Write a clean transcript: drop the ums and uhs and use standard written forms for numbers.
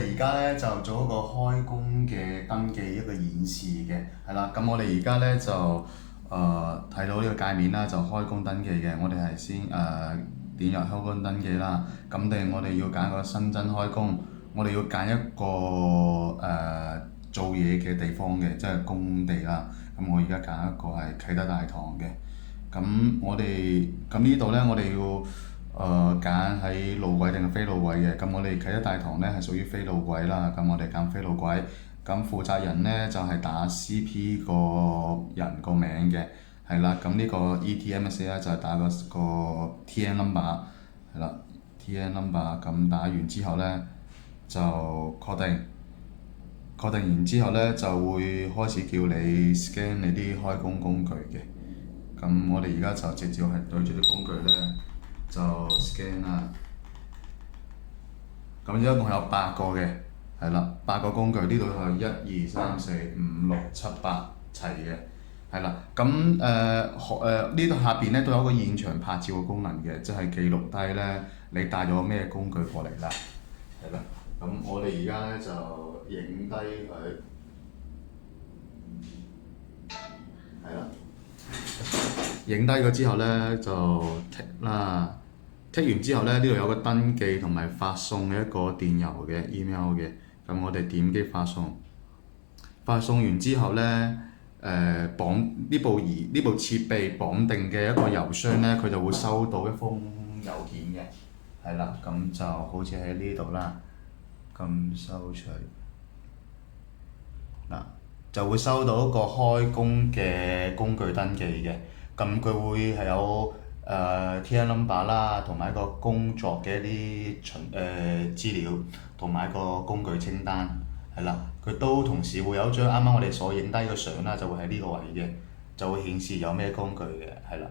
哋而家咧就做一個開工嘅登記一個演示嘅，係啦。咁我哋而家咧就睇到呢個界面啦，就開工登記嘅。我哋係先點入開工登記啦。咁我哋要揀個新增開工，我哋要揀一個做嘢嘅地方嘅，即係工地啦。咁我而家揀一個係啟德大堂嘅。咁呢度咧，我哋要揀喺路軌定係非路軌嘅。咁我哋啟德大堂咧係屬於非路軌啦，咁我哋揀非路軌。咁負責人咧就係打 CP 個人個名嘅，係啦。咁呢個 ETMS 咧就係打個TN number，係啦，TN number。咁打完之後咧就確定，確定完之後咧就會開始叫你 scan 你啲開工工具嘅。咁我哋而家就直接係對住啲工具咧就 scan 啦。咁一共有8個嘅，係啦，8個工具，呢度係1、2、3、4、5、6、7、8齊嘅，係啦。咁呢度下邊咧都有一個現場拍照嘅功能嘅，即係記錄低咧你帶咗咩工具過嚟啦，係啦。咁我哋而家咧就影低佢，係啦。影低咗之後咧就剔啦。剔完之後咧，呢度有個登記同埋發送嘅一個電郵嘅 email 嘅，咁我哋點擊發送。發送完之後咧，綁呢部設備綁定嘅一個郵箱咧，佢就會收到一封郵件嘅，係啦，咁就好似喺呢度啦，咁收取嗱，就會收到一個開工嘅工具登記嘅，咁佢會係有TN number 啦，同埋一個工作嘅一啲資料，同埋一個工具清單，係啦。佢都同時會有一張啱啱我哋所影低嘅相啦，就會喺呢個位嘅，就會顯示有咩工具嘅，係啦。